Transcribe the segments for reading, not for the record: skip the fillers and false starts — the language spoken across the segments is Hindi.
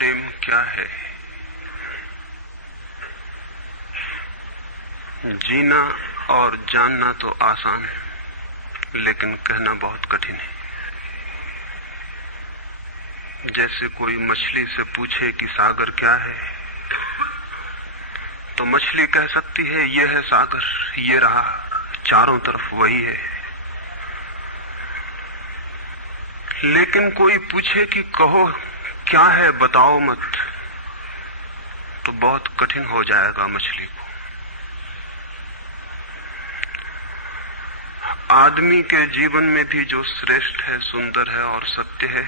प्रेम क्या है? जीना और जानना तो आसान है, लेकिन कहना बहुत कठिन है। जैसे कोई मछली से पूछे कि सागर क्या है, तो मछली कह सकती है ये है सागर, ये रहा, चारों तरफ वही है। लेकिन कोई पूछे कि कहो क्या है, बताओ मत, तो बहुत कठिन हो जाएगा मछली को। आदमी के जीवन में भी जो श्रेष्ठ है, सुंदर है और सत्य है,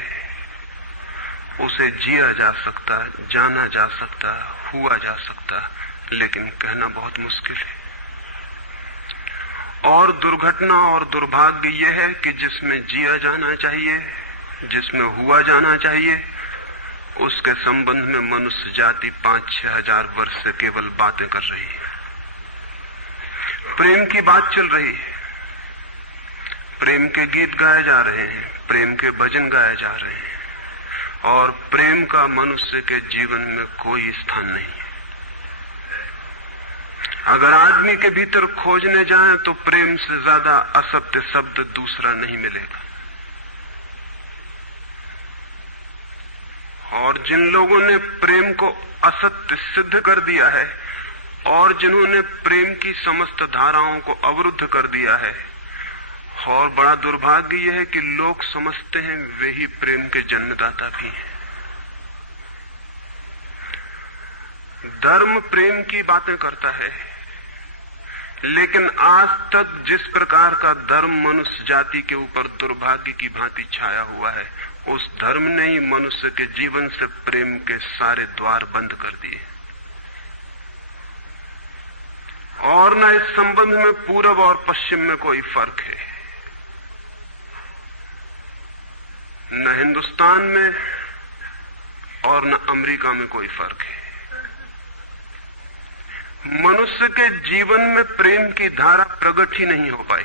उसे जिया जा सकता, जाना जा सकता, हुआ जा सकता, लेकिन कहना बहुत मुश्किल है। और दुर्घटना और दुर्भाग्य यह है कि जिसमें जिया जाना चाहिए, जिसमें हुआ जाना चाहिए, उसके संबंध में मनुष्य जाति 5-6 हजार वर्ष से केवल बातें कर रही है। प्रेम की बात चल रही है, प्रेम के गीत गाए जा रहे हैं, प्रेम के भजन गाए जा रहे हैं, और प्रेम का मनुष्य के जीवन में कोई स्थान नहीं है। अगर आदमी के भीतर खोजने जाएं तो प्रेम से ज्यादा असत्य शब्द दूसरा नहीं मिलेगा। और जिन लोगों ने प्रेम को असत्य सिद्ध कर दिया है और जिन्होंने प्रेम की समस्त धाराओं को अवरुद्ध कर दिया है, और बड़ा दुर्भाग्य यह है कि लोग समझते हैं वे ही प्रेम के जन्मदाता भी हैं। धर्म प्रेम की बातें करता है, लेकिन आज तक जिस प्रकार का धर्म मनुष्य जाति के ऊपर दुर्भाग्य की भांति छाया हुआ है, उस धर्म ने ही मनुष्य के जीवन से प्रेम के सारे द्वार बंद कर दिए। और न इस संबंध में पूरब और पश्चिम में कोई फर्क है, न हिंदुस्तान में और न अमेरिका में कोई फर्क है। मनुष्य के जीवन में प्रेम की धारा प्रकट ही नहीं हो पाई,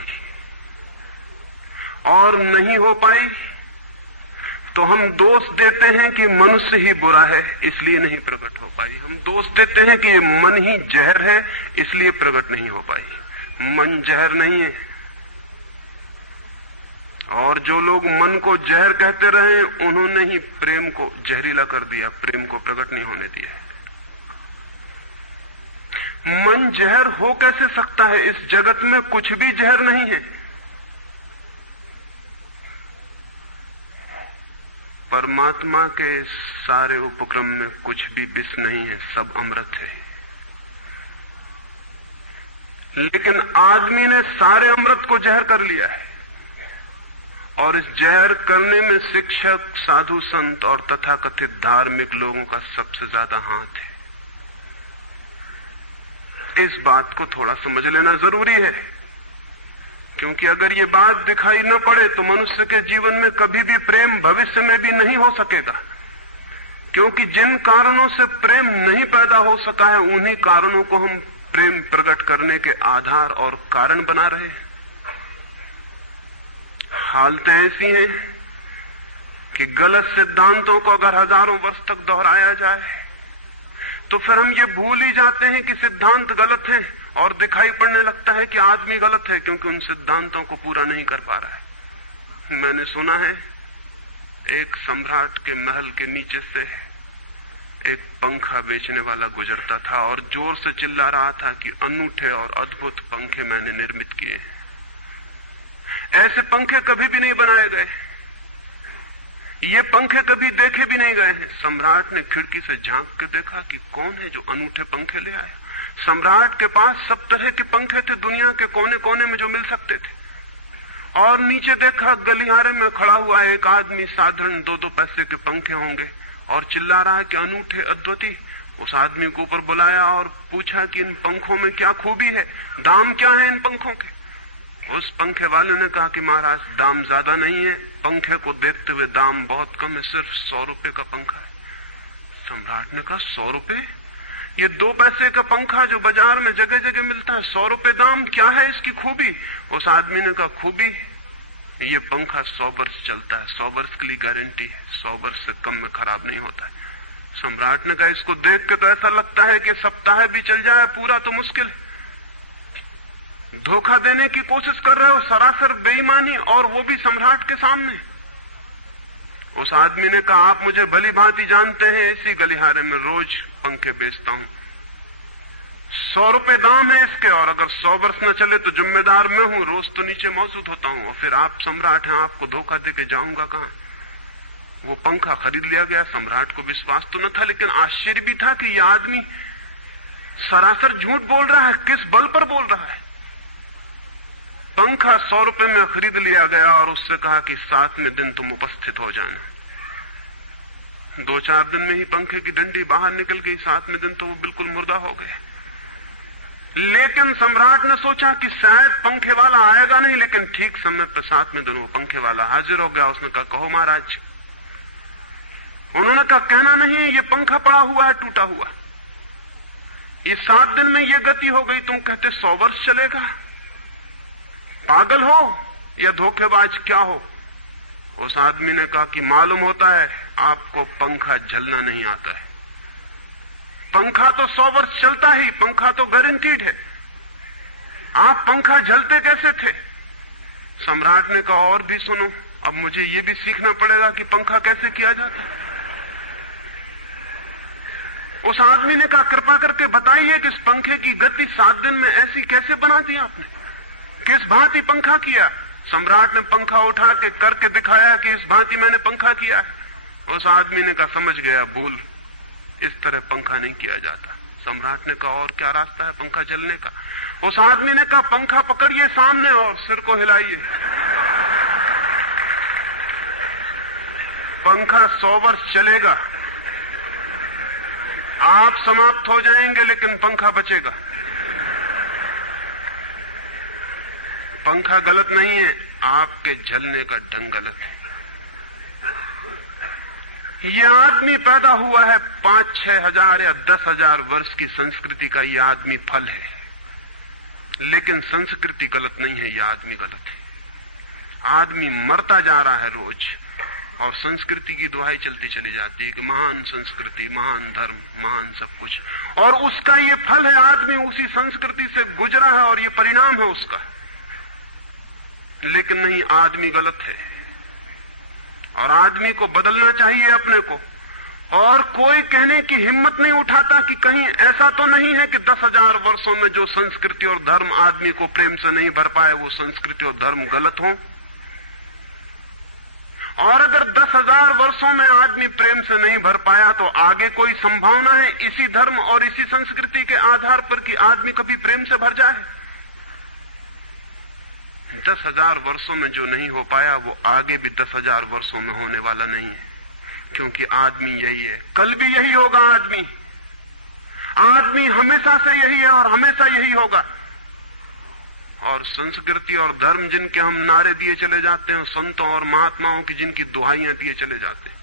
और नहीं हो पाई तो हम दोष देते हैं कि मनुष्य ही बुरा है, इसलिए नहीं प्रकट हो पाई। हम दोष देते हैं कि ये मन ही जहर है, इसलिए प्रकट नहीं हो पाई। मन जहर नहीं है, और जो लोग मन को जहर कहते रहे, उन्होंने ही प्रेम को जहरीला कर दिया, प्रेम को प्रकट नहीं होने दिया। मन जहर हो कैसे सकता है? इस जगत में कुछ भी जहर नहीं है। परमात्मा के सारे उपक्रम में कुछ भी विष नहीं है, सब अमृत है। लेकिन आदमी ने सारे अमृत को जहर कर लिया है, और इस जहर करने में शिक्षक, साधु संत और तथाकथित धार्मिक लोगों का सबसे ज्यादा हाथ है। इस बात को थोड़ा समझ लेना जरूरी है, क्योंकि अगर ये बात दिखाई न पड़े तो मनुष्य के जीवन में कभी भी प्रेम भविष्य में भी नहीं हो सकेगा। क्योंकि जिन कारणों से प्रेम नहीं पैदा हो सका है, उन्हीं कारणों को हम प्रेम प्रकट करने के आधार और कारण बना रहे हैं। हालतें ऐसी हैं कि गलत सिद्धांतों को अगर हजारों वर्ष तक दोहराया जाए तो फिर हम ये भूल ही जाते हैं कि सिद्धांत गलत हैं, और दिखाई पड़ने लगता है कि आदमी गलत है, क्योंकि उन सिद्धांतों को पूरा नहीं कर पा रहा है। मैंने सुना है एक सम्राट के महल के नीचे से एक पंखा बेचने वाला गुजरता था और जोर से चिल्ला रहा था कि अनूठे और अद्भुत पंखे मैंने निर्मित किए। ऐसे पंखे कभी भी नहीं बनाए गए, ये पंखे कभी देखे भी नहीं गए हैं। सम्राट ने खिड़की से झांक के देखा कि कौन है जो अनूठे पंखे ले आया। सम्राट के पास सब तरह के पंखे थे, दुनिया के कोने कोने में जो मिल सकते थे। और नीचे देखा, गलियारे में खड़ा हुआ एक आदमी, साधारण 2-2 पैसे के पंखे होंगे, और चिल्ला रहा है कि अनूठे, अद्वितीय। उस आदमी को ऊपर बुलाया और पूछा कि इन पंखों में क्या खूबी है, दाम क्या है इन पंखों के? उस पंखे वाले ने कहा कि महाराज, दाम ज्यादा नहीं है, पंखे को देखते हुए दाम बहुत कम है, सिर्फ 100 रुपए का पंखा है। सम्राट ने कहा 100 रुपए? ये 2 पैसे का पंखा जो बाजार में जगह जगह मिलता है, 100 रुपए दाम, क्या है इसकी खूबी? उस आदमी ने कहा खूबी, ये पंखा 100 वर्ष चलता है, 100 वर्ष के लिए गारंटी है, 100 वर्ष से कम में खराब नहीं होता है। सम्राट ने कहा, इसको देख के तो ऐसा लगता है कि सप्ताह भी चल जाए, पूरा तो मुश्किल है। धोखा देने की कोशिश कर रहे हो, सरासर बेईमानी, और वो भी सम्राट के सामने। उस आदमी ने कहा, आप मुझे भली भांति जानते हैं, इसी गलिहारे में रोज पंखे बेचता हूं, 100 रुपए दाम है इसके, और अगर 100 वर्ष न चले तो जिम्मेदार मैं हूं, रोज तो नीचे मौजूद होता हूं, और फिर आप सम्राट हैं, आपको धोखा देके जाऊंगा कहां। वो पंखा खरीद लिया गया। सम्राट को विश्वास तो न था, लेकिन आश्चर्य भी था कि यह आदमी सरासर झूठ बोल रहा है, किस बल पर बोल रहा है। पंखा 100 रुपए में खरीद लिया गया और उससे कहा कि 7वें दिन तुम उपस्थित हो जाना। 2-4 दिन में ही पंखे की डंडी बाहर निकल गई, 7वें दिन तो वो बिल्कुल मुर्दा हो गए। लेकिन सम्राट ने सोचा कि शायद पंखे वाला आएगा नहीं, लेकिन ठीक समय पर 7वें दिन वो पंखे वाला हाजिर हो गया। उसने कहा, कहो महाराज। उन्होंने कहा, कहना नहीं, ये पंखा पड़ा हुआ है, टूटा हुआ। इस 7 दिन में ये गति हो गई, तुम कहते 100 वर्ष चलेगा। पागल हो या धोखेबाज, क्या हो? उस आदमी ने कहा कि मालूम होता है आपको पंखा झलना नहीं आता है। पंखा तो 100 वर्ष चलता ही, पंखा तो गारंटीड है। आप पंखा झलते कैसे थे? सम्राट ने कहा, और भी सुनो, अब मुझे ये भी सीखना पड़ेगा कि पंखा कैसे किया जाता है। उस आदमी ने कहा, कृपा करके बताइए कि इस पंखे की गति 7 दिन में ऐसी कैसे बना दी आपने, किस भांति पंखा किया? सम्राट ने पंखा उठा के करके दिखाया कि इस भांति मैंने पंखा किया। उस आदमी ने कहा, समझ गया, भूल, इस तरह पंखा नहीं किया जाता। सम्राट ने कहा, और क्या रास्ता है पंखा जलने का? उस आदमी ने कहा, पंखा पकड़िए सामने और सिर को हिलाइए। पंखा 100 वर्ष चलेगा, आप समाप्त हो जाएंगे, लेकिन पंखा बचेगा। पंखा गलत नहीं है, आपके जलने का ढंग गलत है। यह आदमी पैदा हुआ है 5-6 हजार या 10,000 वर्ष की संस्कृति का। यह आदमी फल है, लेकिन संस्कृति गलत नहीं है, यह आदमी गलत है। आदमी मरता जा रहा है रोज, और संस्कृति की दुहाई चलती चली जाती है कि महान संस्कृति, महान धर्म, महान सब कुछ, और उसका ये फल है। आदमी उसी संस्कृति से गुजरा है और ये परिणाम है उसका। लेकिन नहीं, आदमी गलत है, और आदमी को बदलना चाहिए अपने को। और कोई कहने की हिम्मत नहीं उठाता कि कहीं ऐसा तो नहीं है कि 10,000 वर्षों में जो संस्कृति और धर्म आदमी को प्रेम से नहीं भर पाए, वो संस्कृति और धर्म गलत हो। और अगर 10,000 वर्षों में आदमी प्रेम से नहीं भर पाया, तो आगे कोई संभावना है इसी धर्म और इसी संस्कृति के आधार पर कि आदमी कभी प्रेम से भर जाए? 10,000 वर्षों में जो नहीं हो पाया, वो आगे भी 10,000 वर्षों में होने वाला नहीं है, क्योंकि आदमी यही है, कल भी यही होगा। आदमी हमेशा से यही है और हमेशा यही होगा। और संस्कृति और धर्म जिनके हम नारे दिए चले जाते हैं, संतों और महात्माओं की जिनकी दुहाइयां दिए चले जाते हैं,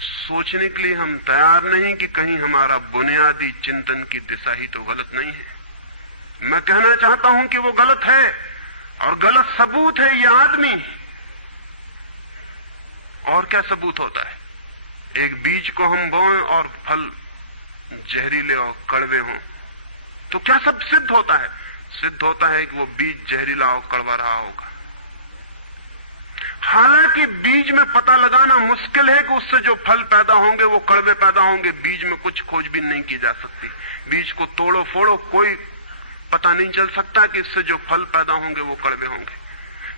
सोचने के लिए हम तैयार नहीं कि कहीं हमारा बुनियादी चिंतन की दिशा ही तो गलत नहीं है। मैं कहना चाहता हूं कि वो गलत है, और गलत सबूत है ये आदमी। और क्या सबूत होता है? एक बीज को हम बोएं और फल जहरीले और कड़वे हों, तो क्या सब सिद्ध होता है? सिद्ध होता है कि वो बीज जहरीला और कड़वा रहा होगा। हालांकि बीज में पता लगाना मुश्किल है कि उससे जो फल पैदा होंगे वो कड़वे पैदा होंगे। बीज में कुछ खोजबीन नहीं की जा सकती। बीज को तोड़ो फोड़ो, कोई पता नहीं चल सकता कि इससे जो फल पैदा होंगे वो कड़वे होंगे।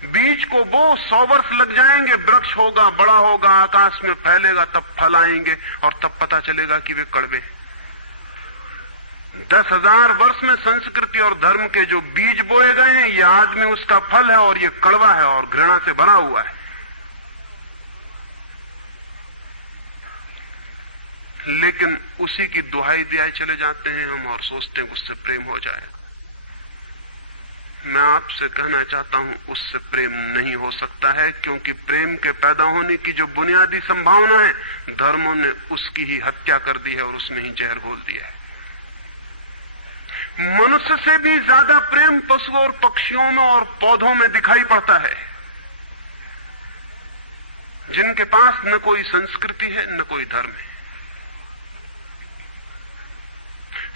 बीज को वो 100 वर्ष लग जाएंगे, वृक्ष होगा, बड़ा होगा, आकाश में फैलेगा, तब फल आएंगे और तब पता चलेगा कि वे कड़वे। 10,000 वर्ष में संस्कृति और धर्म के जो बीज बोए गए हैं, ये आदमी उसका फल है, और ये कड़वा है और घृणा से भरा हुआ है। लेकिन उसी की दुहाई दिए चले जाते हैं हम, और सोचते हैं उससे प्रेम हो जाएगा। मैं आपसे कहना चाहता हूं, उससे प्रेम नहीं हो सकता है, क्योंकि प्रेम के पैदा होने की जो बुनियादी संभावना है, धर्मों ने उसकी ही हत्या कर दी है और उसमें ही जहर घोल दिया है। मनुष्य से भी ज्यादा प्रेम पशुओं और पक्षियों में और पौधों में दिखाई पड़ता है। जिनके पास न कोई संस्कृति है न कोई धर्म है।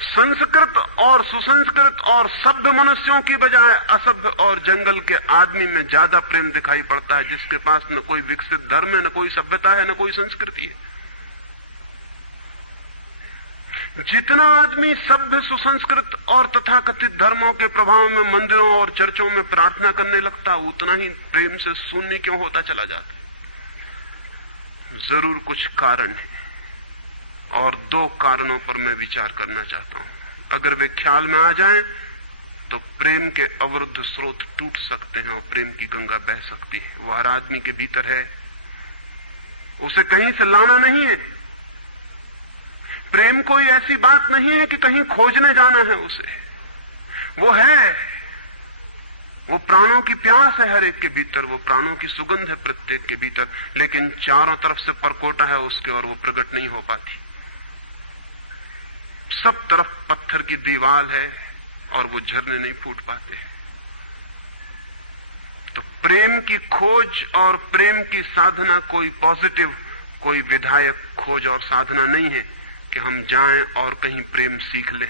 संस्कृत और सुसंस्कृत और सभ्य मनुष्यों की बजाय असभ्य और जंगल के आदमी में ज्यादा प्रेम दिखाई पड़ता है, जिसके पास न कोई विकसित धर्म है, न कोई सभ्यता है, न कोई संस्कृति है। जितना आदमी सभ्य, सुसंस्कृत और तथाकथित धर्मों के प्रभाव में मंदिरों और चर्चों में प्रार्थना करने लगता, उतना ही प्रेम से शून्य क्यों होता चला जाता? जरूर कुछ कारण है, और दो कारणों पर मैं विचार करना चाहता हूं। अगर वे ख्याल में आ जाएं तो प्रेम के अवरुद्ध स्रोत टूट सकते हैं और प्रेम की गंगा बह सकती है। वो हर आदमी के भीतर है, उसे कहीं से लाना नहीं है। प्रेम कोई ऐसी बात नहीं है कि कहीं खोजने जाना है उसे, वो है, वो प्राणों की प्यास है हर एक के भीतर, वो प्राणों की सुगंध है प्रत्येक के भीतर, लेकिन चारों तरफ से परकोटा है उसके और वो प्रकट नहीं हो पाती। सब तरफ पत्थर की दीवार है और वो झरने नहीं फूट पाते। तो प्रेम की खोज और प्रेम की साधना कोई पॉजिटिव, कोई विधायक खोज और साधना नहीं है कि हम जाएं और कहीं प्रेम सीख लें।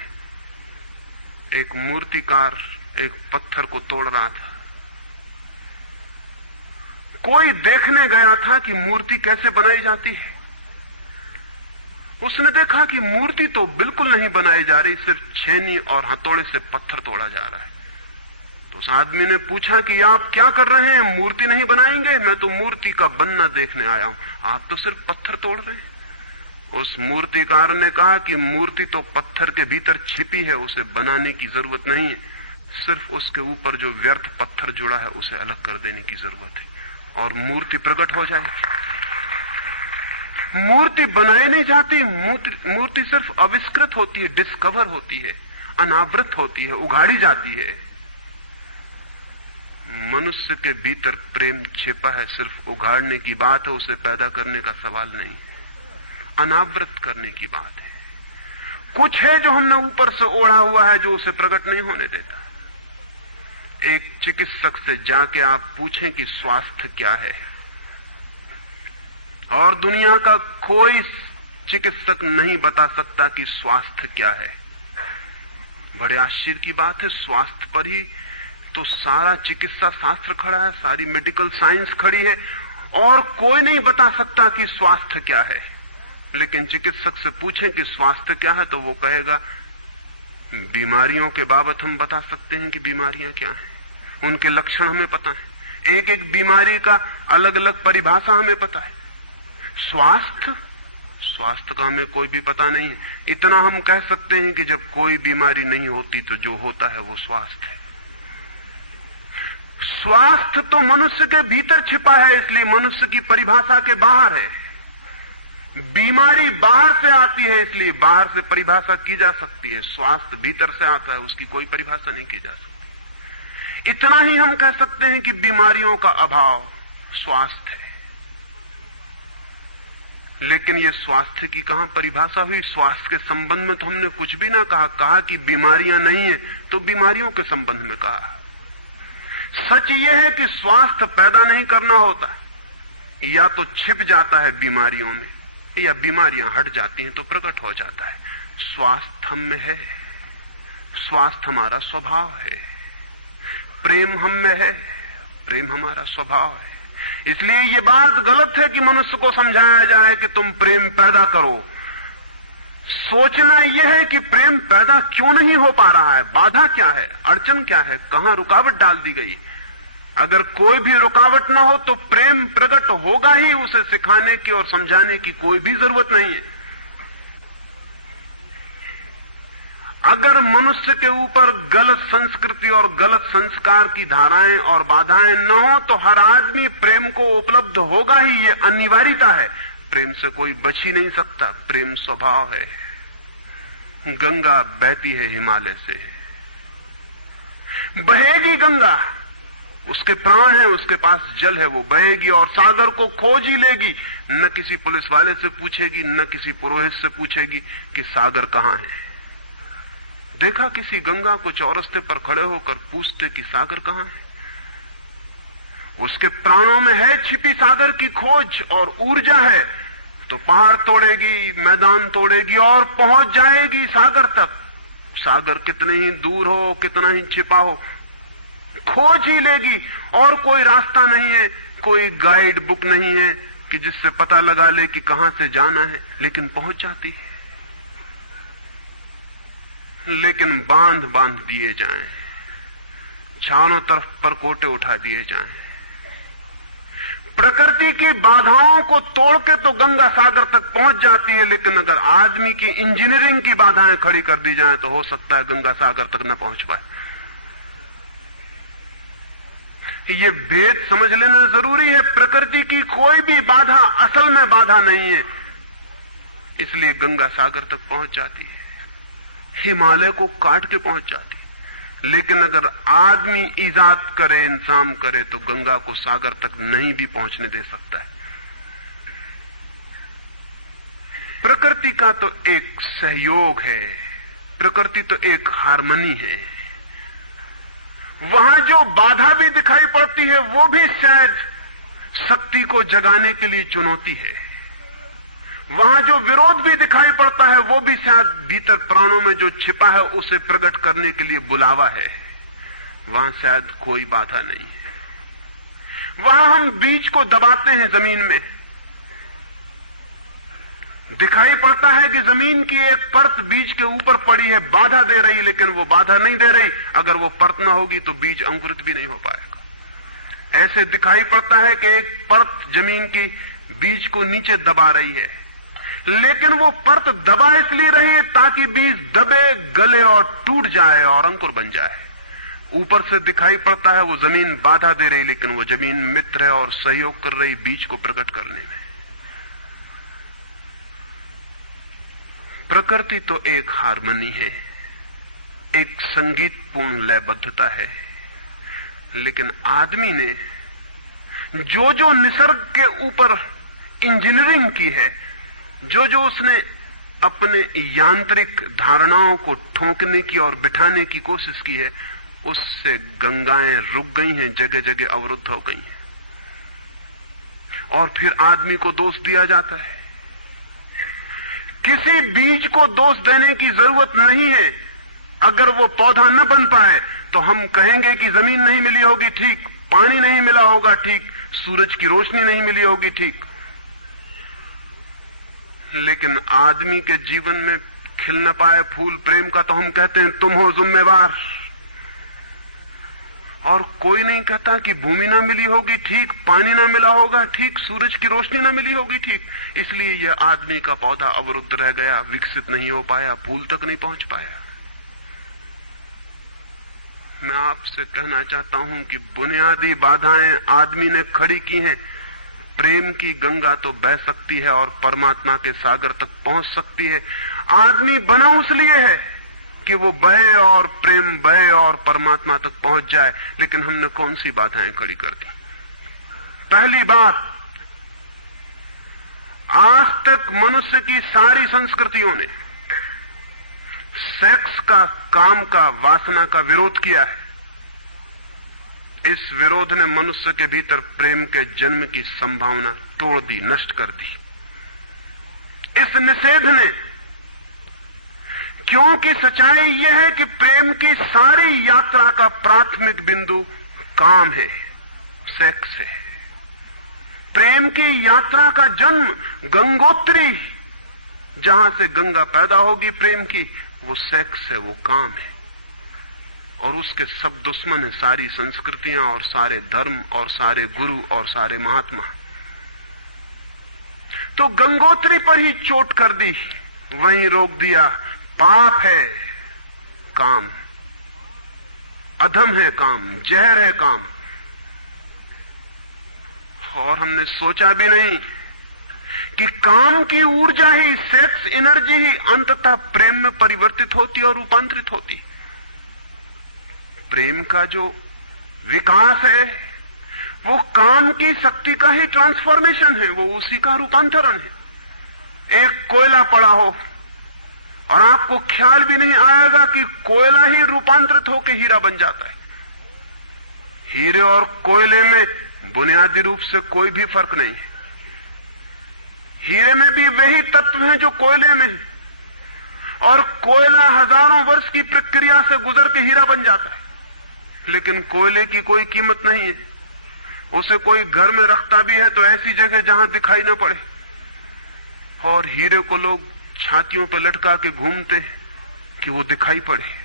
एक मूर्तिकार एक पत्थर को तोड़ रहा था, कोई देखने गया था कि मूर्ति कैसे बनाई जाती है। उसने देखा कि मूर्ति तो बिल्कुल नहीं बनाई जा रही, सिर्फ छेनी और हथौड़े से पत्थर तोड़ा जा रहा है। तो उस आदमी ने पूछा कि आप क्या कर रहे हैं, मूर्ति नहीं बनाएंगे? मैं तो मूर्ति का बनना देखने आया हूं, आप तो सिर्फ पत्थर तोड़ रहे हैं। उस मूर्तिकार ने कहा कि मूर्ति तो पत्थर के भीतर छिपी है, उसे बनाने की जरूरत नहीं है, सिर्फ उसके ऊपर जो व्यर्थ पत्थर जुड़ा है उसे अलग कर देने की जरूरत है और मूर्ति प्रकट हो जाएगी। मूर्ति बनाई नहीं जाती, मूर्ति सिर्फ आविष्कृत होती है, डिस्कवर होती है, अनावृत होती है, उघाड़ी जाती है। मनुष्य के भीतर प्रेम छिपा है, सिर्फ उघाड़ने की बात है, उसे पैदा करने का सवाल नहीं है, अनावृत करने की बात है। कुछ है जो हमने ऊपर से ओढ़ा हुआ है, जो उसे प्रकट नहीं होने देता। एक चिकित्सक से जाके आप पूछें कि स्वास्थ्य क्या है, और दुनिया का कोई चिकित्सक नहीं बता सकता कि स्वास्थ्य क्या है। बड़े आश्चर्य की बात है, स्वास्थ्य पर ही तो सारा चिकित्सा शास्त्र खड़ा है, सारी मेडिकल साइंस खड़ी है, और कोई नहीं बता सकता कि स्वास्थ्य क्या है। लेकिन चिकित्सक से पूछें कि स्वास्थ्य क्या है, तो वो कहेगा बीमारियों के बाबत हम बता सकते हैं कि बीमारियां क्या हैं, उनके लक्षण हमें पता है, एक एक बीमारी का अलग अलग परिभाषा हमें पता है। स्वास्थ्य का हमें कोई भी पता नहीं है। इतना हम कह सकते हैं कि जब कोई बीमारी नहीं होती तो जो होता है वो स्वास्थ्य है। स्वास्थ्य तो मनुष्य के भीतर छिपा है, इसलिए मनुष्य की परिभाषा के बाहर है। बीमारी बाहर से आती है, इसलिए बाहर से परिभाषा की जा सकती है। स्वास्थ्य भीतर से आता है, उसकी कोई परिभाषा नहीं की जा सकती। इतना ही हम कह सकते हैं कि बीमारियों का अभाव स्वास्थ्य है। लेकिन ये स्वास्थ्य की कहां परिभाषा हुई? स्वास्थ्य के संबंध में तो हमने कुछ भी ना कहा कि बीमारियां नहीं है तो बीमारियों के संबंध में कहा। सच ये है कि स्वास्थ्य पैदा नहीं करना होता, या तो छिप जाता है बीमारियों में, या बीमारियां हट जाती हैं तो प्रकट हो जाता है। स्वास्थ्य हम में है, स्वास्थ्य हमारा स्वभाव है। प्रेम हम में है, प्रेम हमारा स्वभाव है। इसलिए ये बात गलत है कि मनुष्य को समझाया जाए कि तुम प्रेम पैदा करो। सोचना यह है कि प्रेम पैदा क्यों नहीं हो पा रहा है, बाधा क्या है, अड़चन क्या है, कहां रुकावट डाल दी गई। अगर कोई भी रुकावट ना हो तो प्रेम प्रकट होगा ही, उसे सिखाने की और समझाने की कोई भी जरूरत नहीं है। अगर मनुष्य के ऊपर गलत संस्कृति और गलत संस्कार की धाराएं और बाधाएं न हो तो हर आदमी प्रेम को उपलब्ध होगा ही, ये अनिवार्यता है। प्रेम से कोई बच ही नहीं सकता, प्रेम स्वभाव है। गंगा बहती है हिमालय से, बहेगी गंगा, उसके प्राण है, उसके पास जल है, वो बहेगी और सागर को खोज ही लेगी। न किसी पुलिस वाले से पूछेगी, न किसी पुरोहित से पूछेगी कि सागर कहां है। देखा किसी गंगा को चौरस्ते पर खड़े होकर पूछते कि सागर कहां है? उसके प्राणों में है छिपी सागर की खोज और ऊर्जा है, तो पहाड़ तोड़ेगी, मैदान तोड़ेगी और पहुंच जाएगी सागर तक। सागर कितने ही दूर हो, कितना ही छिपा हो, खोज ही लेगी। और कोई रास्ता नहीं है, कोई गाइड बुक नहीं है कि जिससे पता लगा ले कि कहां से जाना है, लेकिन पहुंच जाती है। लेकिन बांध बांध दिए जाएं, चारों तरफ परकोटे उठा दिए जाएं, प्रकृति की बाधाओं को तोड़ के तो गंगा सागर तक पहुंच जाती है, लेकिन अगर आदमी की इंजीनियरिंग की बाधाएं खड़ी कर दी जाएं तो हो सकता है गंगा सागर तक न पहुंच पाए। ये भेद समझ लेना जरूरी है। प्रकृति की कोई भी बाधा असल में बाधा नहीं है, इसलिए गंगा सागर तक पहुंच जाती है, हिमालय को काट के पहुंच जाती है। लेकिन अगर आदमी इजाद करे, इंतजाम करे, तो गंगा को सागर तक नहीं भी पहुंचने दे सकता है। प्रकृति का तो एक सहयोग है, प्रकृति तो एक हार्मनी है। वहां जो बाधा भी दिखाई पड़ती है वो भी शायद शक्ति को जगाने के लिए चुनौती है। वहां जो विरोध भी दिखाई पड़ता है वो भी शायद भीतर प्राणों में जो छिपा है उसे प्रकट करने के लिए बुलावा है। वहां शायद कोई बाधा नहीं है। वहां हम बीज को दबाते हैं जमीन में, दिखाई पड़ता है कि जमीन की एक परत बीज के ऊपर पड़ी है, बाधा दे रही, लेकिन वो बाधा नहीं दे रही। अगर वो परत ना होगी तो बीज अंकुरित भी नहीं हो पाएगा। ऐसे दिखाई पड़ता है कि एक परत जमीन की बीज को नीचे दबा रही है, लेकिन वो परत दबा इसलिए रही है ताकि बीज दबे, गले और टूट जाए और अंकुर बन जाए। ऊपर से दिखाई पड़ता है वो जमीन बाधा दे रही, लेकिन वो जमीन मित्र है और सहयोग कर रही बीज को प्रकट करने में। प्रकृति तो एक हार्मनी है, एक संगीतपूर्ण लयबद्धता है, लेकिन आदमी ने जो जो निसर्ग के ऊपर इंजीनियरिंग की है, जो जो उसने अपने यांत्रिक धारणाओं को ठोंकने की और बिठाने की कोशिश की है, उससे गंगाएं रुक गई हैं, जगह जगह अवरुद्ध हो गई हैं। और फिर आदमी को दोष दिया जाता है। किसी बीज को दोष देने की जरूरत नहीं है। अगर वो पौधा न बन पाए तो हम कहेंगे कि जमीन नहीं मिली होगी, ठीक, पानी नहीं मिला होगा, ठीक, सूरज की रोशनी नहीं मिली होगी, ठीक। लेकिन आदमी के जीवन में खिल न पाए फूल प्रेम का तो हम कहते हैं तुम हो जिम्मेवार। और कोई नहीं कहता कि भूमि ना मिली होगी, ठीक, पानी ना मिला होगा, ठीक, सूरज की रोशनी ना मिली होगी, ठीक। इसलिए यह आदमी का पौधा अवरुद्ध रह गया, विकसित नहीं हो पाया, फूल तक नहीं पहुंच पाया। मैं आपसे कहना चाहता हूं कि बुनियादी बाधाएं आदमी ने खड़ी की हैं। प्रेम की गंगा तो बह सकती है और परमात्मा के सागर तक पहुंच सकती है। आदमी बना उस लिए है कि वो बहे और प्रेम बहे और परमात्मा तक पहुंच जाए, लेकिन हमने कौन सी बाधाएं खड़ी कर दी? पहली बात, आज तक मनुष्य की सारी संस्कृतियों ने सेक्स का, काम का, वासना का विरोध किया है। इस विरोध ने मनुष्य के भीतर प्रेम के जन्म की संभावना तोड़ दी, नष्ट कर दी। इस निषेध ने, क्योंकि सच्चाई यह है कि प्रेम की सारी यात्रा का प्राथमिक बिंदु काम है, सेक्स है। प्रेम की यात्रा का जन्म गंगोत्री, जहां से गंगा पैदा होगी प्रेम की, वो सेक्स है, वो काम है। और उसके सब दुश्मन है, सारी संस्कृतियां और सारे धर्म और सारे गुरु और सारे महात्मा। तो गंगोत्री पर ही चोट कर दी, वहीं रोक दिया। पाप है काम, अधम है काम, जहर है काम। और हमने सोचा भी नहीं कि काम की ऊर्जा ही, सेक्स एनर्जी ही अंततः प्रेम में परिवर्तित होती और रूपांतरित होती। प्रेम का जो विकास है वो काम की शक्ति का ही ट्रांसफॉर्मेशन है, वो उसी का रूपांतरण है। एक कोयला पड़ा हो और आपको ख्याल भी नहीं आएगा कि कोयला ही रूपांतरित होकर हीरा बन जाता है। हीरे और कोयले में बुनियादी रूप से कोई भी फर्क नहीं है। हीरे में भी वही तत्व हैं जो कोयले में है, और कोयला हजारों वर्ष की प्रक्रिया से गुजर के हीरा बन जाता है, लेकिन कोयले की कोई कीमत नहीं है। उसे कोई घर में रखता भी है तो ऐसी जगह जहां दिखाई न पड़े, और हीरे को लोग छातियों पर लटका के घूमते हैं कि वो दिखाई पड़े।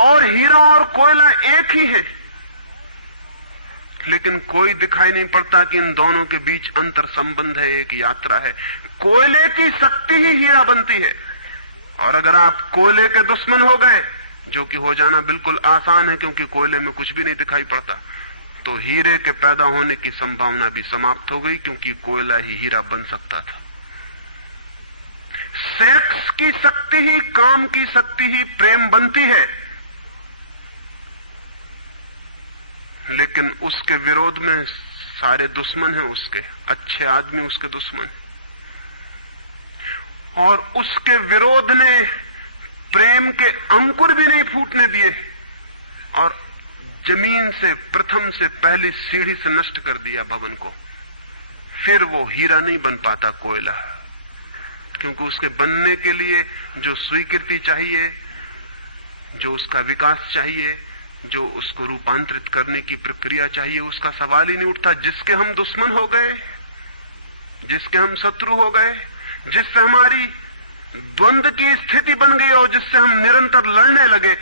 और हीरा और कोयला एक ही है, लेकिन कोई दिखाई नहीं पड़ता कि इन दोनों के बीच अंतर संबंध है, एक यात्रा है। कोयले की शक्ति ही हीरा बनती है, और अगर आप कोयले के दुश्मन हो गए, जो कि हो जाना बिल्कुल आसान है क्योंकि कोयले में कुछ भी नहीं दिखाई पड़ता, तो हीरे के पैदा होने की संभावना भी समाप्त हो गई, क्योंकि कोयला ही हीरा बन सकता था। सेक्स की शक्ति ही, काम की शक्ति ही प्रेम बनती है, लेकिन उसके विरोध में सारे दुश्मन हैं उसके, अच्छे आदमी उसके दुश्मन हैं। और उसके विरोध ने प्रेम के अंकुर भी नहीं फूटने दिए, और जमीन से प्रथम से पहली सीढ़ी से नष्ट कर दिया भवन को। फिर वो हीरा नहीं बन पाता कोयला, क्योंकि उसके बनने के लिए जो स्वीकृति चाहिए, जो उसका विकास चाहिए, जो उसको रूपांतरित करने की प्रक्रिया चाहिए, उसका सवाल ही नहीं उठता। जिसके हम दुश्मन हो गए, जिसके हम शत्रु हो गए, जिससे हमारी द्वंद्व की स्थिति बन गई और जिससे हम निरंतर लड़ने लगे,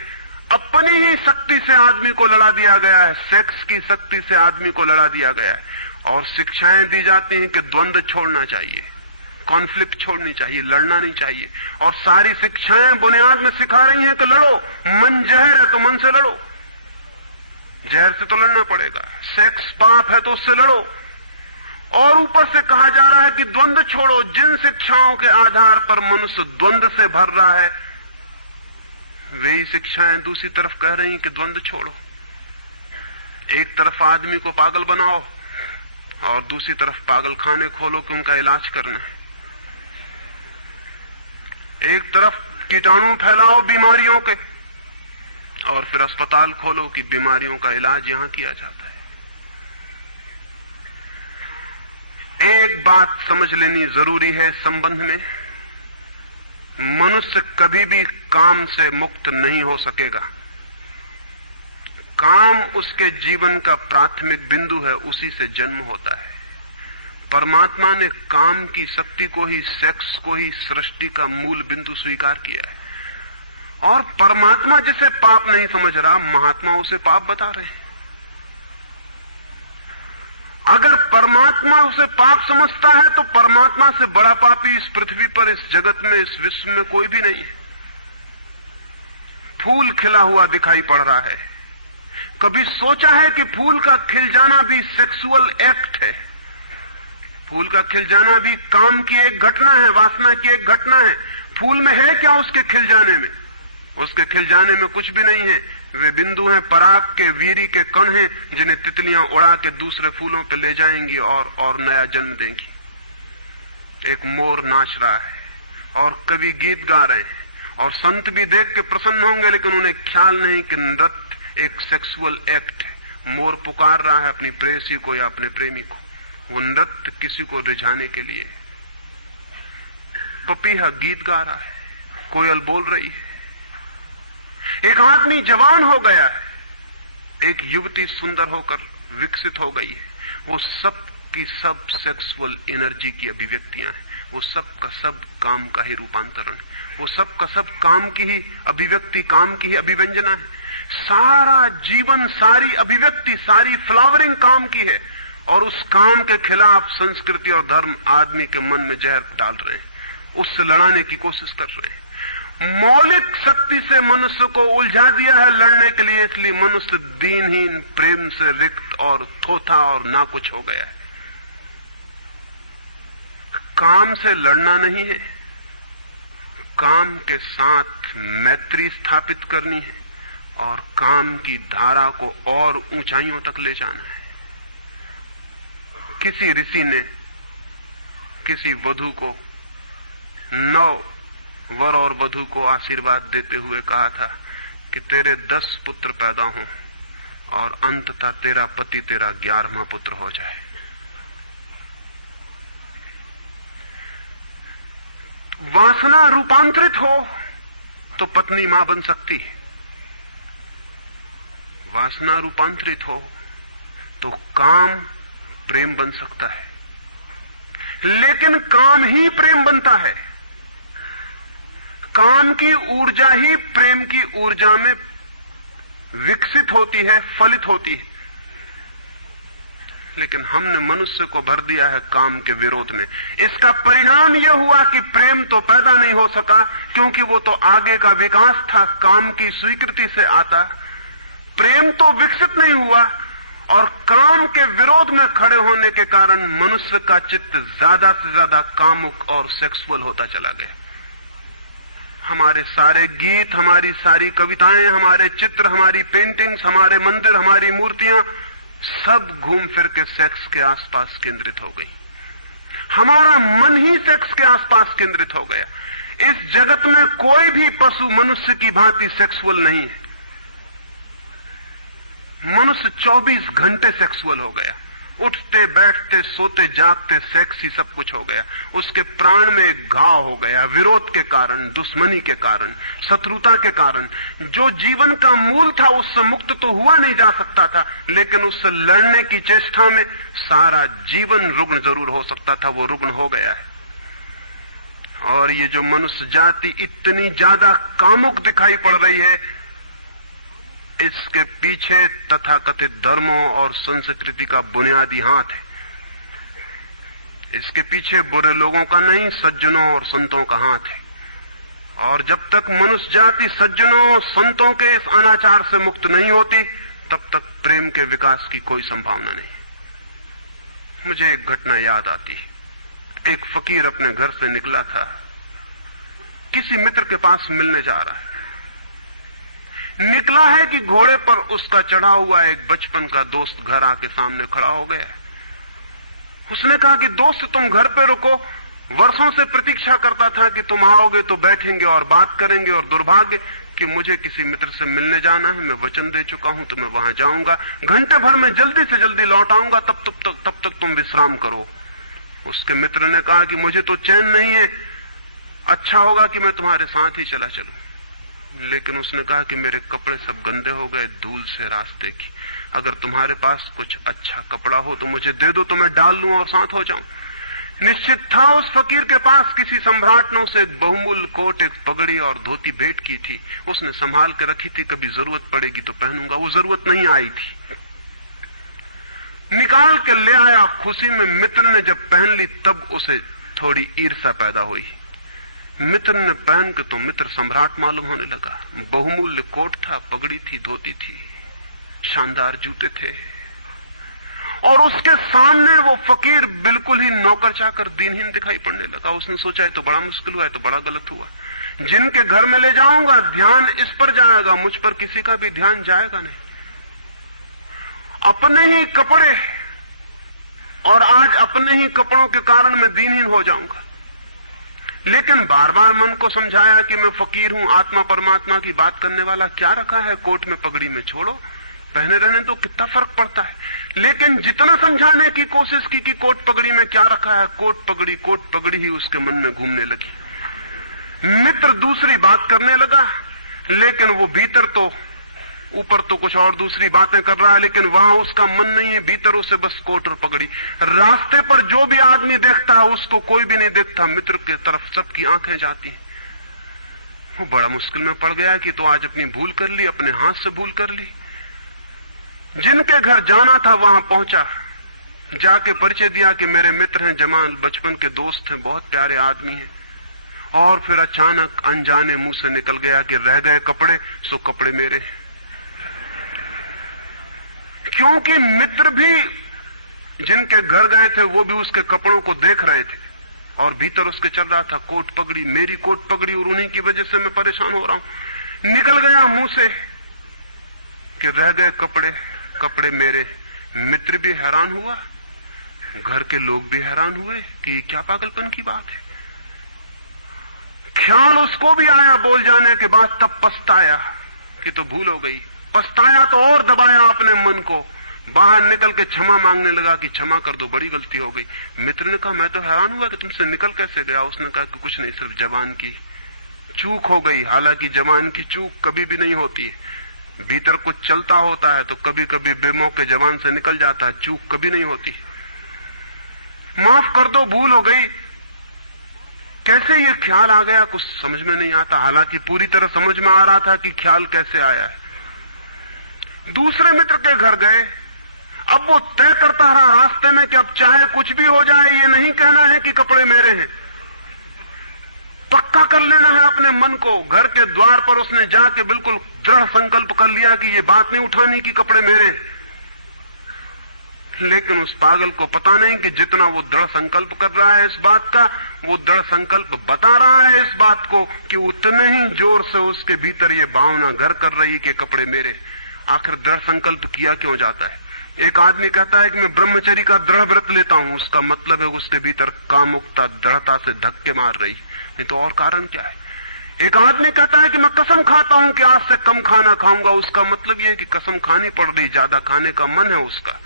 अपनी ही शक्ति से आदमी को लड़ा दिया गया है, सेक्स की शक्ति से आदमी को लड़ा दिया गया है। और शिक्षाएं दी जाती हैं कि द्वंद्व छोड़ना चाहिए, कॉन्फ्लिक्ट छोड़नी चाहिए, लड़ना नहीं चाहिए। और सारी शिक्षाएं बुनियाद में सिखा रही हैं कि लड़ो, मन जहर है तो मन से लड़ो, जहर से तो लड़ना पड़ेगा। सेक्स पाप है तो उससे लड़ो। और ऊपर से कहा जा रहा है कि द्वंद्व छोड़ो। जिन शिक्षाओं के आधार पर मनुष्य द्वंद्व से भर रहा है, वही शिक्षाएं दूसरी तरफ कह रही कि द्वंद्व छोड़ो। एक तरफ आदमी को पागल बनाओ और दूसरी तरफ पागल खाने खोलो कि उनका इलाज करना है। एक तरफ कीटाणु फैलाओ बीमारियों के, और फिर अस्पताल खोलो कि बीमारियों का इलाज यहां किया जाता है। एक बात समझ लेनी जरूरी है संबंध में, मनुष्य कभी भी काम से मुक्त नहीं हो सकेगा। काम उसके जीवन का प्राथमिक बिंदु है, उसी से जन्म होता है। परमात्मा ने काम की शक्ति को ही, सेक्स को ही सृष्टि का मूल बिंदु स्वीकार किया है। और परमात्मा जिसे पाप नहीं समझ रहा, महात्मा उसे पाप बता रहे हैं। अगर परमात्मा उसे पाप समझता है तो परमात्मा से बड़ा पापी इस पृथ्वी पर, इस जगत में, इस विश्व में कोई भी नहीं है। फूल खिला हुआ दिखाई पड़ रहा है। कभी सोचा है कि फूल का खिल जाना भी सेक्सुअल एक्ट है? फूल का खिल जाना भी काम की एक घटना है, वासना की एक घटना है। फूल में है क्या उसके खिल जाने में? उसके खिल जाने में कुछ भी नहीं है। वे बिंदु हैं, पराग के, वीरी के कण हैं, जिन्हें तितलियां उड़ा के दूसरे फूलों पे ले जाएंगी और नया जन्म देंगी। एक मोर नाच रहा है और कवि गीत गा रहे हैं, और संत भी देख के प्रसन्न होंगे, लेकिन उन्हें ख्याल नहीं कि नृत्य एक सेक्सुअल एक्ट है। मोर पुकार रहा है अपनी प्रेयसी को या अपने प्रेमी को, वो नृत्य किसी को रिझाने के लिए। पपीहा गीत गा रहा है, कोयल बोल रही है। एक आदमी जवान हो गया है, एक युवती सुंदर होकर विकसित हो गई है। वो सब की सब सेक्सुअल एनर्जी की अभिव्यक्तियां हैं। वो सब का सब काम का ही रूपांतरण, वो सब का सब काम की ही अभिव्यक्ति, काम की ही अभिव्यंजना है। सारा जीवन, सारी अभिव्यक्ति, सारी फ्लावरिंग काम की है। और उस काम के खिलाफ संस्कृति और धर्म आदमी के मन में जहर डाल रहे हैं, उससे लड़ाने की कोशिश कर रहे हैं। मौलिक शक्ति से मनुष्य को उलझा दिया है लड़ने के लिए, इसलिए मनुष्य दीनहीन, प्रेम से रिक्त और थोथा और नाकुछ हो गया है। काम से लड़ना नहीं है, काम के साथ मैत्री स्थापित करनी है और काम की धारा को और ऊंचाइयों तक ले जाना है। किसी ऋषि ने किसी वधू को, 9 वर और वधू को आशीर्वाद देते हुए कहा था कि तेरे 10 पुत्र पैदा हों और अंततः तेरा पति तेरा 11वां पुत्र हो जाए। वासना रूपांतरित हो तो पत्नी मां बन सकती है, वासना रूपांतरित हो तो काम प्रेम बन सकता है, लेकिन काम ही प्रेम बनता है। काम की ऊर्जा ही प्रेम की ऊर्जा में विकसित होती है, फलित होती है। लेकिन हमने मनुष्य को भर दिया है काम के विरोध में। इसका परिणाम यह हुआ कि प्रेम तो पैदा नहीं हो सका, क्योंकि वो तो आगे का विकास था, काम की स्वीकृति से आता। प्रेम तो विकसित नहीं हुआ, और काम के विरोध में खड़े होने के कारण मनुष्य का चित्त ज्यादा से ज्यादा कामुक और सेक्सुअल होता चला गया। हमारे सारे गीत, हमारी सारी कविताएं, हमारे चित्र, हमारी पेंटिंग्स, हमारे मंदिर, हमारी मूर्तियां सब घूम फिर के सेक्स के आसपास केंद्रित हो गई। हमारा मन ही सेक्स के आसपास केंद्रित हो गया। इस जगत में कोई भी पशु मनुष्य की भांति सेक्सुअल नहीं है। मनुष्य 24 घंटे सेक्सुअल हो गया। उठते बैठते सोते जागते सेक्स ही सब कुछ हो गया। उसके प्राण में एक घाव हो गया, विरोध के कारण, दुश्मनी के कारण, शत्रुता के कारण। जो जीवन का मूल था उससे मुक्त तो हुआ नहीं जा सकता था, लेकिन उससे लड़ने की चेष्टा में सारा जीवन रुग्ण जरूर हो सकता था, वो रुग्ण हो गया है। और ये जो मनुष्य जाति इतनी ज्यादा कामुक दिखाई पड़ रही है, इसके पीछे तथाकथित धर्मों और संस्कृति का बुनियादी हाथ है। इसके पीछे बुरे लोगों का नहीं, सज्जनों और संतों का हाथ है। और जब तक मनुष्य जाति सज्जनों और संतों के इस अनाचार से मुक्त नहीं होती, तब तक प्रेम के विकास की कोई संभावना नहीं। मुझे एक घटना याद आती है। एक फकीर अपने घर से निकला था, किसी मित्र के पास मिलने जा रहा है। निकला है कि घोड़े पर उसका चढ़ा हुआ एक बचपन का दोस्त घर आके सामने खड़ा हो गया। उसने कहा कि दोस्त तुम घर पे रुको, वर्षों से प्रतीक्षा करता था कि तुम आओगे तो बैठेंगे और बात करेंगे, और दुर्भाग्य कि मुझे किसी मित्र से मिलने जाना है, मैं वचन दे चुका हूं तो मैं वहां जाऊंगा, घंटे भर में जल्दी से जल्दी लौट आऊंगा, तब तक तुम विश्राम करो। उसके मित्र ने कहा कि मुझे तो चैन नहीं है, अच्छा होगा कि मैं तुम्हारे साथ ही चला चलूं। लेकिन उसने कहा कि मेरे कपड़े सब गंदे हो गए धूल से रास्ते की, अगर तुम्हारे पास कुछ अच्छा कपड़ा हो तो मुझे दे दो, तो मैं डाल लूं और साथ हो जाऊं। निश्चित था उस फकीर के पास किसी सम्राट ने उसे एक बहुमूल्य कोट, एक पगड़ी और धोती भेंट की थी। उसने संभाल के रखी थी, कभी जरूरत पड़ेगी तो पहनूंगा। वो जरूरत नहीं आई थी, निकाल के ले आया खुशी में। मित्र ने जब पहन ली तब उसे थोड़ी ईर्ष्या पैदा हुई। मित्र ने पहन के तो मित्र सम्राट मालूम होने लगा। बहुमूल्य कोट था, पगड़ी थी, धोती थी, शानदार जूते थे, और उसके सामने वो फकीर बिल्कुल ही नौकर चाकर दीनहीन दिखाई पड़ने लगा। उसने सोचा है तो बड़ा मुश्किल हुआ है, तो बड़ा गलत हुआ। जिनके घर में ले जाऊंगा ध्यान इस पर जाएगा, मुझ पर किसी का भी ध्यान जाएगा नहीं। अपने ही कपड़े, और आज अपने ही कपड़ों के कारण मैं दीनहीन हो जाऊंगा। लेकिन बार बार मन को समझाया कि मैं फकीर हूं, आत्मा परमात्मा की बात करने वाला, क्या रखा है कोट में पगड़ी में, छोड़ो, पहने रहने तो कितना फर्क पड़ता है। लेकिन जितना समझाने की कोशिश की कि कोट पगड़ी में क्या रखा है, कोट पगड़ी ही उसके मन में घूमने लगी। मित्र दूसरी बात करने लगा, लेकिन वो भीतर तो, ऊपर तो कुछ और दूसरी बातें कर रहा है, लेकिन वहां उसका मन नहीं है, भीतर उसे बस कोट और पगड़ी। रास्ते पर जो भी आदमी देखता है उसको कोई भी नहीं देखता, मित्र की तरफ सबकी आंखें जाती हैं। वो बड़ा मुश्किल में पड़ गया कि तो आज अपनी भूल कर ली, अपने हाथ से भूल कर ली। जिनके घर जाना था वहां पहुंचा, जाके परिचय दिया कि मेरे मित्र हैं, जमाल, बचपन के दोस्त हैं, बहुत प्यारे आदमी हैं। और फिर अचानक अनजाने मुंह से निकल गया कि रह गए कपड़े, सो कपड़े मेरे हैं। क्योंकि मित्र भी जिनके घर गए थे वो भी उसके कपड़ों को देख रहे थे, और भीतर उसके चल रहा था कोट पगड़ी, मेरी कोट पगड़ी, और उन्हीं की वजह से मैं परेशान हो रहा हूं। निकल गया मुंह से कि रह गए कपड़े, कपड़े मेरे। मित्र भी हैरान हुआ, घर के लोग भी हैरान हुए कि क्या पागलपन की बात है। ख्याल उसको भी आया बोल जाने के बाद, तब पछताया कि तो भूल हो गई, पछताया तो और दबाया अपने मन को, बाहर निकल के क्षमा मांगने लगा कि क्षमा कर दो, बड़ी गलती हो गई। मित्र ने कहा मैं तो हैरान हुआ कि तुमसे निकल कैसे गया। उसने कहा कि कुछ नहीं, सिर्फ जबान की चूक हो गई। हालांकि जबान की चूक कभी भी नहीं होती है, भीतर कुछ चलता होता है तो कभी कभी बेमौके जबान से निकल जाता है, चूक कभी नहीं होती। माफ कर दो, भूल हो गई। कैसे ये ख्याल आ गया कुछ समझ में नहीं आता, हालांकि पूरी तरह समझ में आ रहा था कि ख्याल कैसे आया है। दूसरे मित्र के घर गए। अब वो तय करता रहा रास्ते में कि अब चाहे कुछ भी हो जाए, ये नहीं कहना है कि कपड़े मेरे हैं, पक्का कर लेना है अपने मन को। घर के द्वार पर उसने जाके बिल्कुल दृढ़ संकल्प कर लिया कि ये बात नहीं उठानी कि कपड़े मेरे। लेकिन उस पागल को पता नहीं कि जितना वो दृढ़ संकल्प कर रहा है इस बात का, वो दृढ़ संकल्प बता रहा है इस बात को कि उतने ही जोर से उसके भीतर ये भावना घर कर रही कि कपड़े मेरे। आखिर दृढ़ संकल्प किया क्यों जाता है? एक आदमी कहता है कि मैं ब्रह्मचर्य का दृढ़ व्रत लेता हूं, उसका मतलब है उसके भीतर कामुकता दृढ़ता से धक्के मार रही, नहीं तो और कारण क्या है? एक आदमी कहता है कि मैं कसम खाता हूं कि आज से कम खाना खाऊंगा, उसका मतलब यह है कि कसम खानी पड़ रही, ज्यादा खाने का मन है उसका।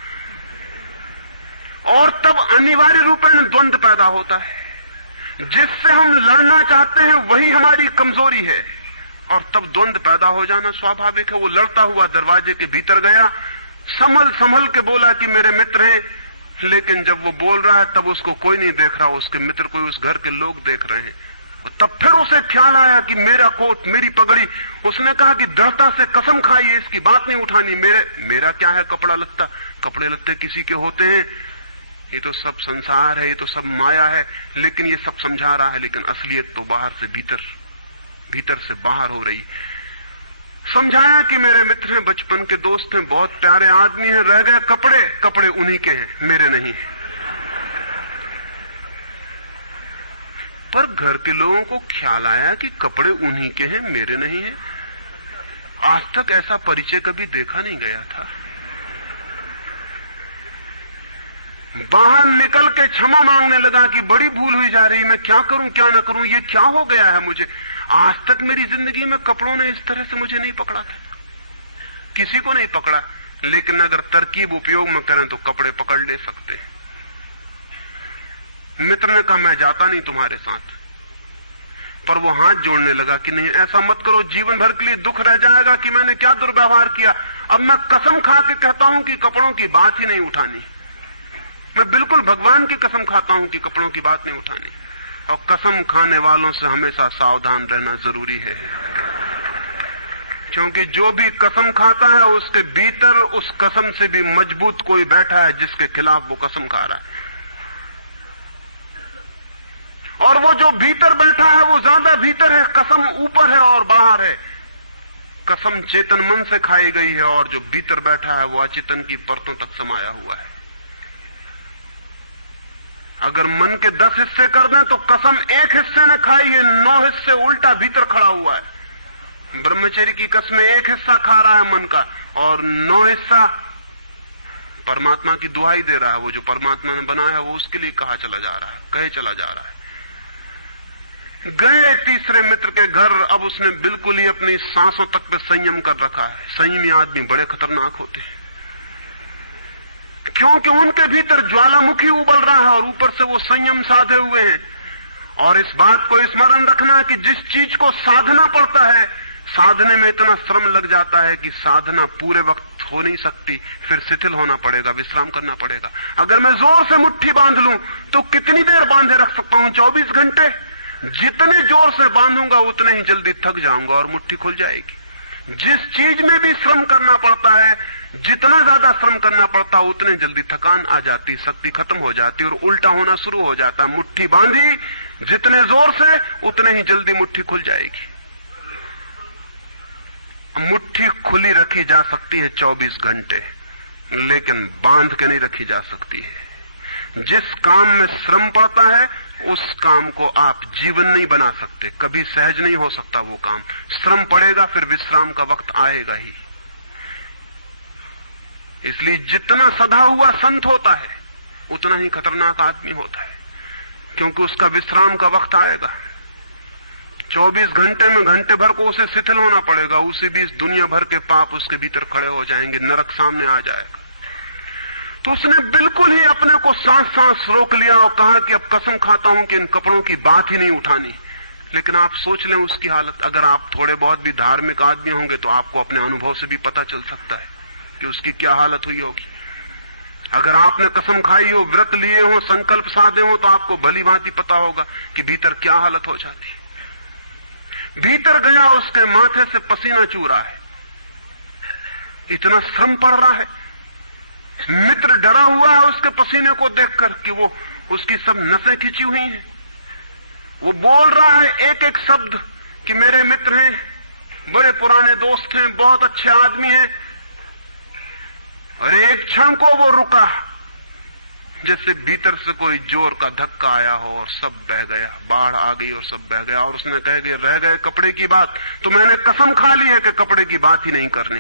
और तब अनिवार्य रूप में द्वंद्व पैदा होता है। जिससे हम लड़ना चाहते हैं वही हमारी कमजोरी है, और तब द्वंद्व पैदा हो जाना स्वाभाविक है। वो लड़ता हुआ दरवाजे के भीतर गया, संभल संभल के बोला कि मेरे मित्र हैं, लेकिन जब वो बोल रहा है तब उसको कोई नहीं देख रहा, उसके मित्र कोई उस घर के लोग देख रहे हैं। तब फिर उसे ख्याल आया कि मेरा कोट, मेरी पगड़ी। उसने कहा कि दृढ़ता से कसम खाई, इसकी बात नहीं उठानी। मेरा क्या है कपड़ा लत्ता, कपड़े लत्ते किसी के होते हैं, ये तो सब संसार है, ये तो सब माया है। लेकिन ये सब समझा रहा है, लेकिन असलियत तो बाहर से भीतर, भीतर से बाहर हो रही। समझाया कि मेरे मित्र हैं, बचपन के दोस्त हैं, बहुत प्यारे आदमी हैं, रह गए कपड़े, कपड़े उन्हीं के हैं, मेरे नहीं। पर घर के लोगों को ख्याल आया कि कपड़े उन्हीं के हैं, मेरे नहीं है। आज तक ऐसा परिचय कभी देखा नहीं गया था। बाहर निकल के क्षमा मांगने लगा कि बड़ी भूल हुई जा रही, मैं क्या करूं क्या ना करूं, ये क्या हो गया है मुझे। आज तक मेरी जिंदगी में कपड़ों ने इस तरह से मुझे नहीं पकड़ा था, किसी को नहीं पकड़ा। लेकिन अगर तरकीब उपयोग में करें तो कपड़े पकड़ ले सकते हैं। मित्र ने कहा मैं जाता नहीं तुम्हारे साथ, पर वो हाथ जोड़ने लगा कि नहीं ऐसा मत करो, जीवन भर के लिए दुख रह जाएगा कि मैंने क्या दुर्व्यवहार किया। अब मैं कसम खा के कहता हूं कि कपड़ों की बात ही नहीं उठानी। मैं बिल्कुल भगवान की कसम खाता हूं कि कपड़ों की बात नहीं उठानी। और कसम खाने वालों से हमेशा सावधान रहना जरूरी है, क्योंकि जो भी कसम खाता है उसके भीतर उस कसम से भी मजबूत कोई बैठा है जिसके खिलाफ वो कसम खा रहा है। और वो जो भीतर बैठा है वो ज्यादा भीतर है, कसम ऊपर है और बाहर है। कसम चेतन मन से खाई गई है और जो भीतर बैठा है वो अचेतन की परतों तक समाया हुआ है। अगर मन के 10 हिस्से कर दें तो कसम एक हिस्से ने खाई है, 9 हिस्से उल्टा भीतर खड़ा हुआ है। ब्रह्मचर्य की कसमें एक हिस्सा खा रहा है मन का, और 9 हिस्सा परमात्मा की दुहाई दे रहा है। वो जो परमात्मा ने बनाया है वो उसके लिए कहा चला जा रहा है, कहे चला जा रहा है। गए तीसरे मित्र के घर। अब उसने बिल्कुल ही अपनी सांसों तक पे संयम कर रखा है। संयमी आदमी बड़े खतरनाक होते हैं, क्योंकि उनके भीतर ज्वालामुखी उबल रहा है और ऊपर से वो संयम साधे हुए हैं। और इस बात को स्मरण रखना कि जिस चीज को साधना पड़ता है, साधने में इतना श्रम लग जाता है कि साधना पूरे वक्त हो नहीं सकती, फिर शिथिल होना पड़ेगा, विश्राम करना पड़ेगा। अगर मैं जोर से मुट्ठी बांध लूं तो कितनी देर बांधे रख सकता हूं? 24 घंटे। जितने जोर से बांधूंगा उतने ही जल्दी थक जाऊंगा और मुट्ठी खुल जाएगी। जिस चीज में भी श्रम करना पड़ता है, जितना ज्यादा श्रम करना पड़ता है उतने जल्दी थकान आ जाती, शक्ति खत्म हो जाती और उल्टा होना शुरू हो जाता है। मुट्ठी बांधी जितने जोर से उतने ही जल्दी मुट्ठी खुल जाएगी। मुट्ठी खुली रखी जा सकती है 24 घंटे, लेकिन बांध के नहीं रखी जा सकती है। जिस काम में श्रम पड़ता है उस काम को आप जीवन नहीं बना सकते, कभी सहज नहीं हो सकता वो काम। श्रम पड़ेगा, फिर विश्राम का वक्त आएगा ही। इसलिए जितना सधा हुआ संत होता है उतना ही खतरनाक आदमी होता है, क्योंकि उसका विश्राम का वक्त आएगा। 24 घंटे में घंटे भर को उसे शिथिल होना पड़ेगा, उसी बीच दुनिया भर के पाप उसके भीतर खड़े हो जाएंगे, नरक सामने आ जाएगा। तो उसने बिल्कुल ही अपने को सांस सांस रोक लिया और कहा कि अब कसम खाता हूं कि इन कपड़ों की बात ही नहीं उठानी। लेकिन आप सोच लें उसकी हालत, अगर आप थोड़े बहुत भी धार्मिक आदमी होंगे तो आपको अपने अनुभव से भी पता चल सकता है कि उसकी क्या हालत हुई होगी। अगर आपने कसम खाई हो, व्रत लिए हो, संकल्प साधे हो, तो आपको भली भांति पता होगा कि भीतर क्या हालत हो जाती है। भीतर गया, उसके माथे से पसीना चू रहा है, इतना श्रम पड़ रहा है। मित्र डरा हुआ है उसके पसीने को देखकर कि वो उसकी सब नसें खिंची हुई हैं। वो बोल रहा है एक एक शब्द कि मेरे मित्र हैं, बड़े पुराने दोस्त हैं, बहुत अच्छे आदमी हैं। और एक क्षण को वो रुका, जैसे भीतर से कोई जोर का धक्का आया हो और सब बह गया, बाढ़ आ गई और सब बह गया। और उसने कह रह गए कपड़े की बात, तो मैंने कसम खा ली है कि कपड़े की बात ही नहीं करनी।